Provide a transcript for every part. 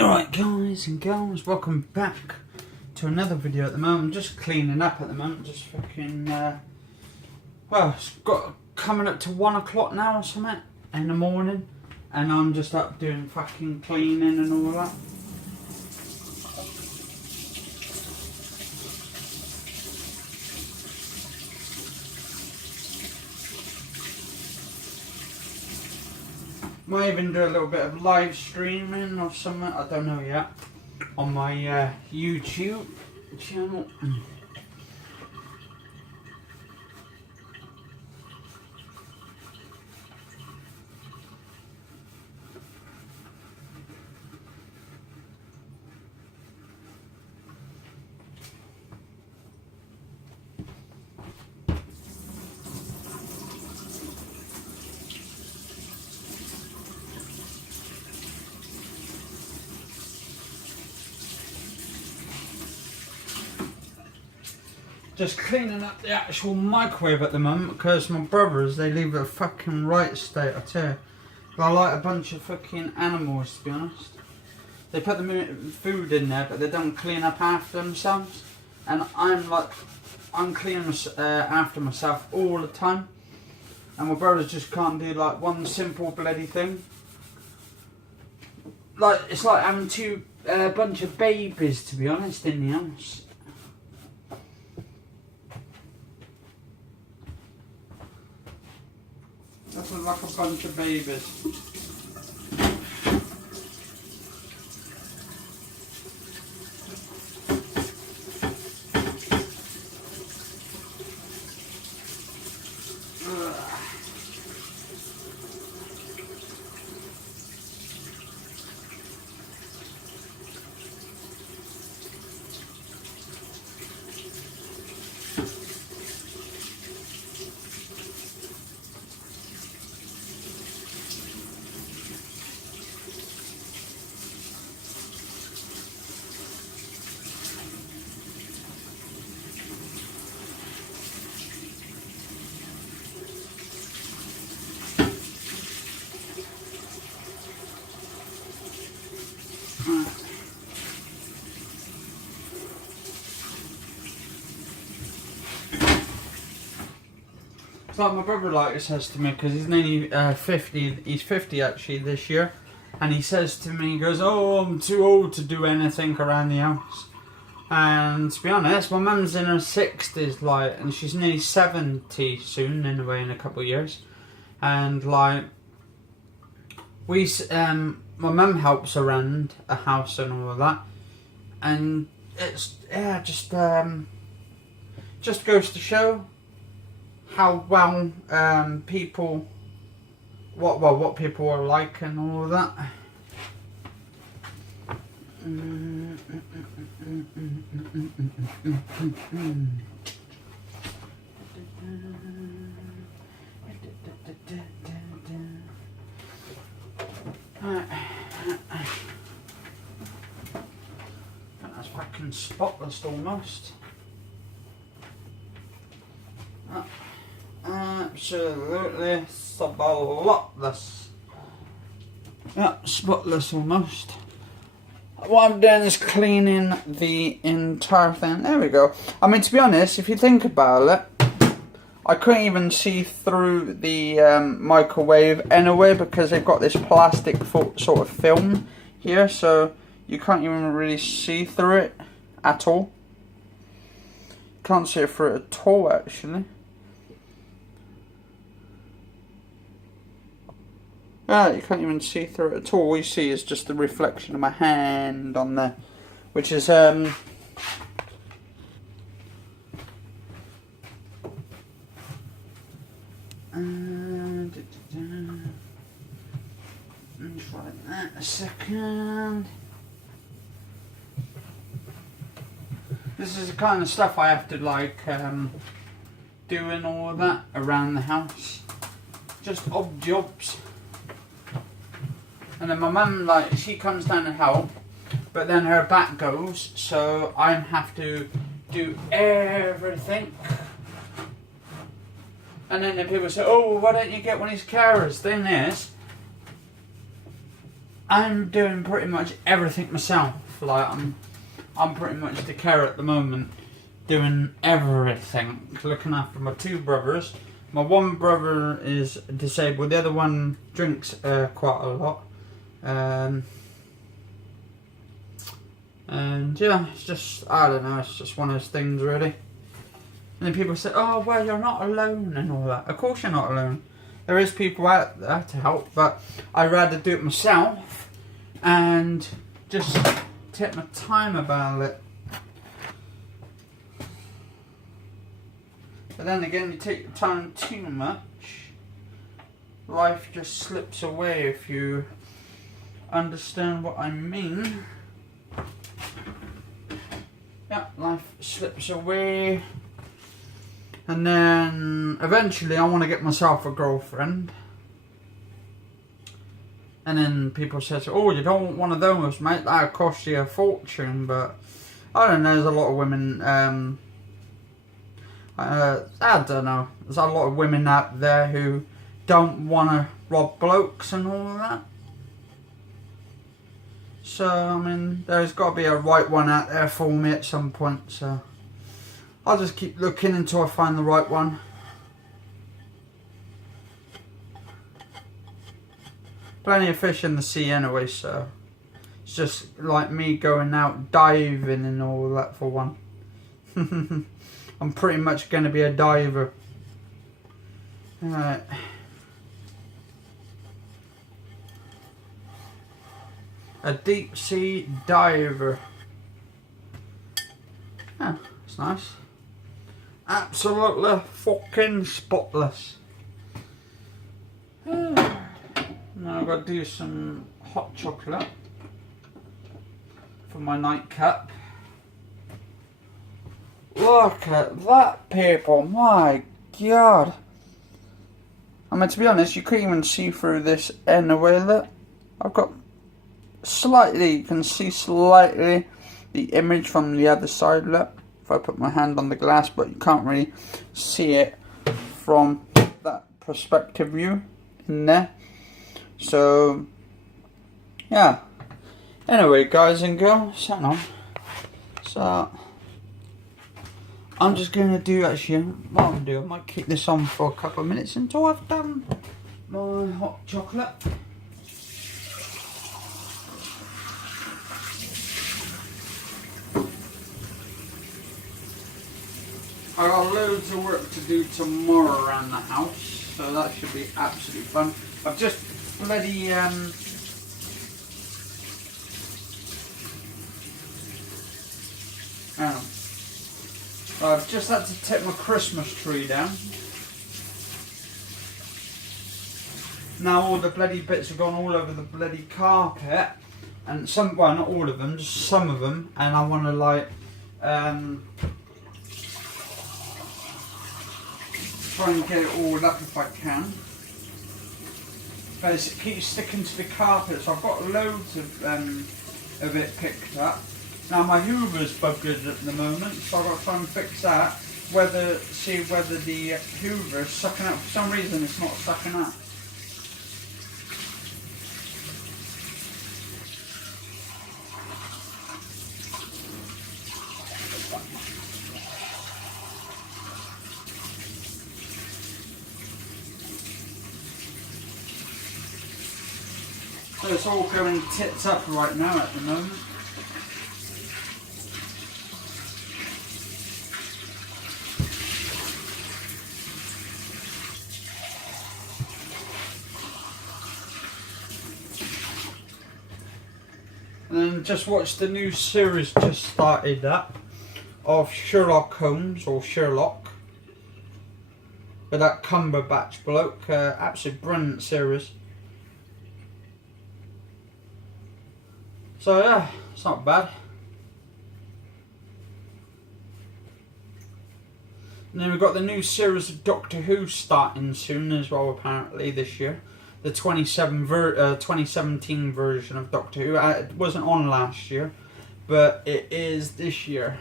Alright guys and girls, welcome back to another video. At the moment I'm just cleaning up at the moment, just fucking well, it's got coming up to 1 o'clock now or something in the morning, and I'm just up doing fucking cleaning and all that. Might even do a little bit of live streaming or something, I don't know yet, on my YouTube channel. Just cleaning up the actual microwave at the moment because my brothers, they leave it a fucking right state, I tell you. They're like a bunch of fucking animals, to be honest. They put the food in there, but they don't clean up after themselves. And I'm cleaning after myself all the time. And my brothers just can't do like one simple bloody thing. Like, it's like having a bunch of babies, to be honest, in the house. That's like a bunch of babies. It's like my brother like says to me, because he's nearly 50, he's 50 actually this year, and he says to me, he goes, "Oh, I'm too old to do anything around the house." And to be honest, my mum's in her 60s, like, and she's nearly 70 soon, anyway, in a couple of years. And like, my mum helps around a house and all of that, and it's, yeah, just goes to show how well people, what people are like and all of that. That's fucking spotless almost. Absolutely spotless. Yeah, spotless almost. What I'm doing is cleaning the entire thing. There we go. I mean, to be honest, if you think about it, I couldn't even see through the microwave anyway, because they've got this plastic sort of film here, so you can't even really see through it at all. Can't see it through it at all, actually. Yeah, you can't even see through it at all. All you see is just the reflection of my hand on there, which is let me try that a second. This is the kind of stuff I have to like do and all of that around the house. Just odd jobs. And then my mum, like, she comes down to help, but then her back goes, so I have to do everything. And then people say, "Oh, why don't you get one of these carers?" Thing is, I'm doing pretty much everything myself. Like I'm pretty much the carer at the moment, doing everything, looking after my two brothers. My one brother is disabled. The other one drinks quite a lot. And yeah, it's just, I don't know, it's just one of those things really. And then people say, oh well, you're not alone and all that. Of course you're not alone. There is people out there to help, but I'd rather do it myself and just take my time about it. But then again, you take your time too much, life just slips away, if you understand what I mean. Yeah, life slips away. And then eventually I want to get myself a girlfriend. And then people say, oh, you don't want one of those, mate, that'll cost you a fortune. But I don't know, there's a lot of women, I don't know, there's a lot of women out there who don't want to rob blokes and all of that. So, I mean, there's got to be a right one out there for me at some point, so I'll just keep looking until I find the right one. Plenty of fish in the sea anyway, so it's just like me going out diving and all that for one. I'm pretty much going to be a diver. Alright. A deep sea diver. Yeah, it's nice. Absolutely fucking spotless. Now I've got to do some hot chocolate for my nightcap. Look at that, people, my god. I mean, to be honest, you couldn't even see through this anyway. Look, I've got slightly, you can see slightly the image from the other side. Look, if I put my hand on the glass, but you can't really see it from that perspective view in there. So yeah, anyway, guys and girls, hang on. So I'm just going to do, actually, what I'm going to do, I might keep this on for a couple of minutes until I've done my hot chocolate. I got loads of work to do tomorrow around the house, so that should be absolutely fun. I've just bloody I've just had to take my Christmas tree down. Now all the bloody bits have gone all over the bloody carpet, and some, well, not all of them, just some of them, and I want to like try and get it all up if I can. But it keeps sticking to the carpet, so I've got loads of it picked up. Now my Hoover's buggered at the moment, so I've got to try and fix that. See whether the Hoover is sucking out. For some reason it's not sucking out. So it's all going tits up right now at the moment. And then just watched the new series just started up of Sherlock Holmes, or Sherlock, with that Cumberbatch bloke. Absolutely brilliant series. So yeah, it's not bad. And then we've got the new series of Doctor Who starting soon as well, apparently this year. The 2017 version of Doctor Who. It wasn't on last year, but it is this year.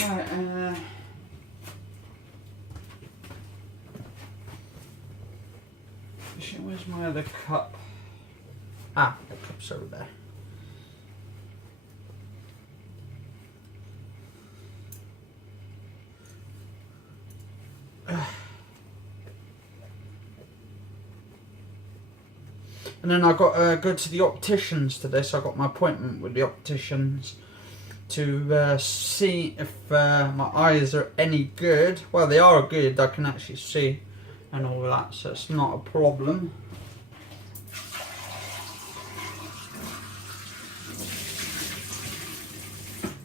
Right, where's my other cup? Ah, the cup's over there. And then I got to go to the opticians today, so I got my appointment with the opticians to see if my eyes are any good. Well, they are good, I can actually see and all that, so it's not a problem.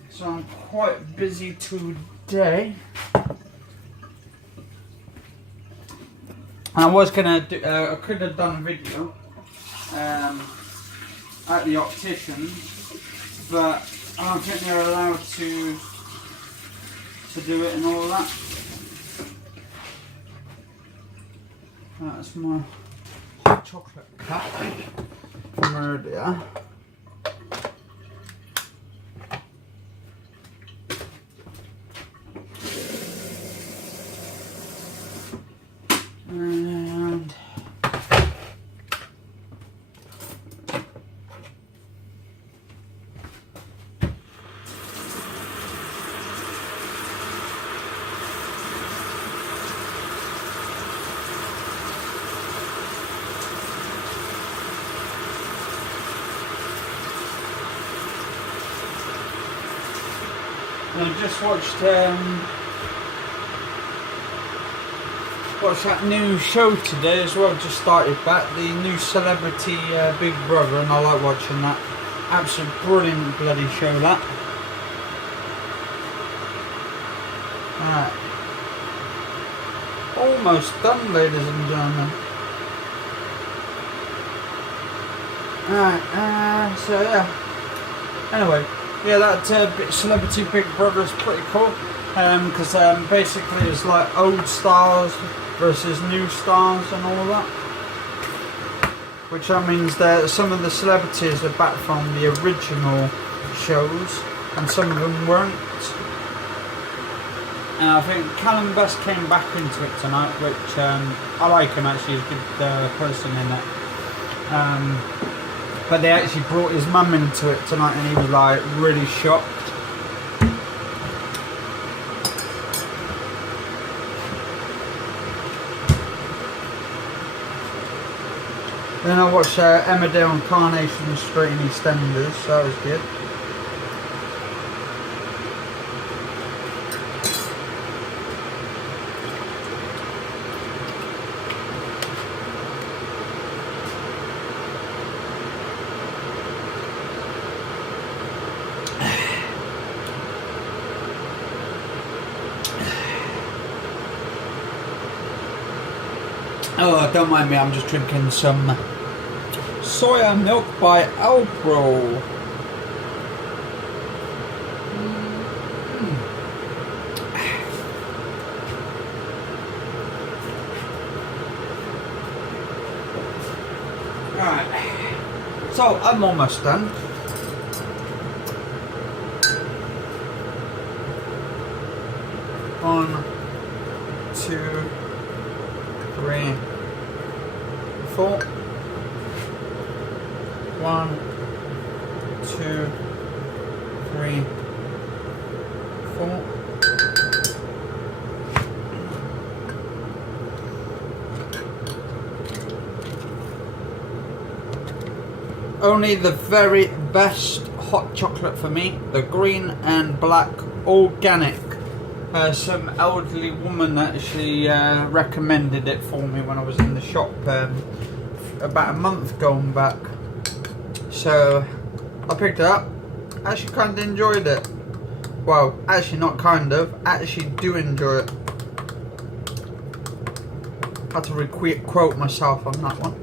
So I'm quite busy today. I was gonna do, I could have done a video at the opticians, but I don't think they're allowed to do it and all that. That's my hot chocolate cup from earlier. And I just watched that new show today as well. Just started back, the new Celebrity Big Brother, and I like watching that. Absolute brilliant bloody show that. Right. Almost done, ladies and gentlemen. Right, so yeah. Anyway, yeah, that Celebrity Big Brother is pretty cool. Because basically it's like old stars versus new stars and all that. Which that means that some of the celebrities are back from the original shows and some of them weren't. And I think Callum Best came back into it tonight, which I like him actually, he's a good person in it. But they actually brought his mum into it tonight and he was like really shocked. Then I watched Emmerdale and Carnation Street in EastEnders, so that was good. Oh, don't mind me, I'm just drinking some soya milk by Alpro. Right, so I'm almost done. One, two, three, four. 1, 2, 3, 4. Only the very best hot chocolate for me, the green and black organic. Some elderly woman actually recommended it for me when I was in the shop about a month going back. So I picked it up. Actually kind of enjoyed it. Well, actually not kind of. Actually do enjoy it. Had to quote myself on that one.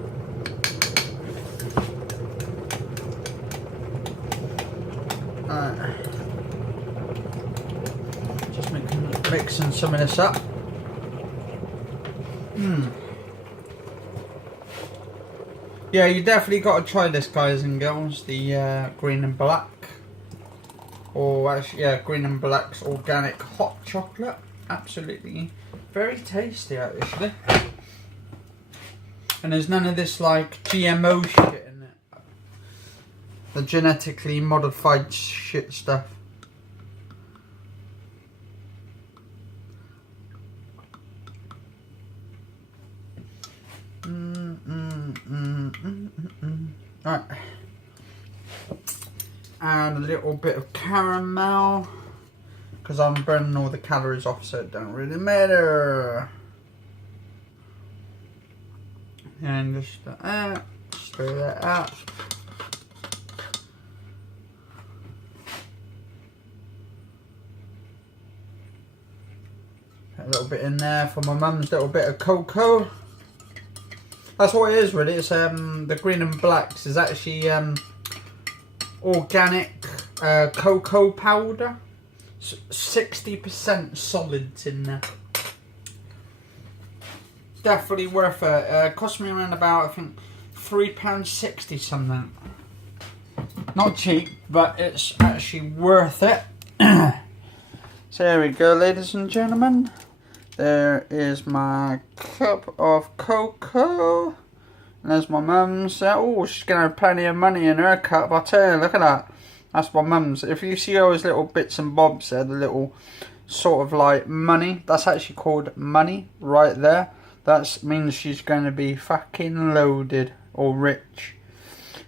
Just mixing some of this up. Yeah, you definitely got to try this, guys and girls. The green and black, or actually, yeah, green and black's organic hot chocolate. Absolutely, very tasty actually. And there's none of this like GMO shit in it. the genetically modified shit stuff. Right. And a little bit of caramel, because I'm burning all the calories off, so it don't really matter. And just stir that out. Put a little bit in there for my mum's little bit of cocoa. That's what it is really. It's the green and blacks is actually organic cocoa powder. 60% solids in there. Definitely worth it. It cost me around about, I think, £3.60 something. Not cheap, but it's actually worth it. So there we go, ladies and gentlemen. There is my cup of cocoa. And there's my mum's. Oh, she's going to have plenty of money in her cup. I tell you, look at that. That's my mum's. If you see all those little bits and bobs there, the little sort of like money, that's actually called money right there. That means she's going to be fucking loaded or rich.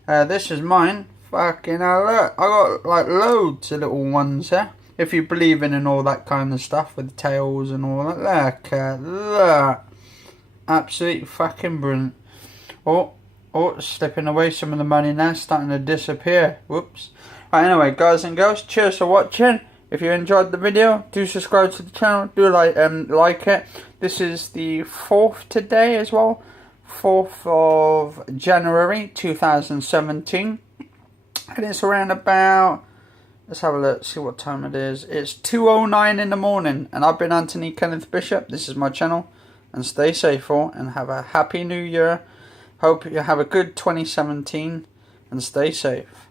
This is mine. Fucking hell, look. I got like loads of little ones here. If you believe in and all that kind of stuff with the tails and all that. Look at that. Absolutely fucking brilliant. Oh, slipping away some of the money now. Starting to disappear. Whoops. Right, anyway, guys and girls, cheers for watching. If you enjoyed the video, do subscribe to the channel. Do like it. This is the 4th today as well. 4th of January 2017. And it's around about... Let's have a look, see what time it is. It's 2:09 in the morning, and I've been Anthony Kenneth Bishop. This is my channel, and stay safe all, and have a happy new year. Hope you have a good 2017, and stay safe.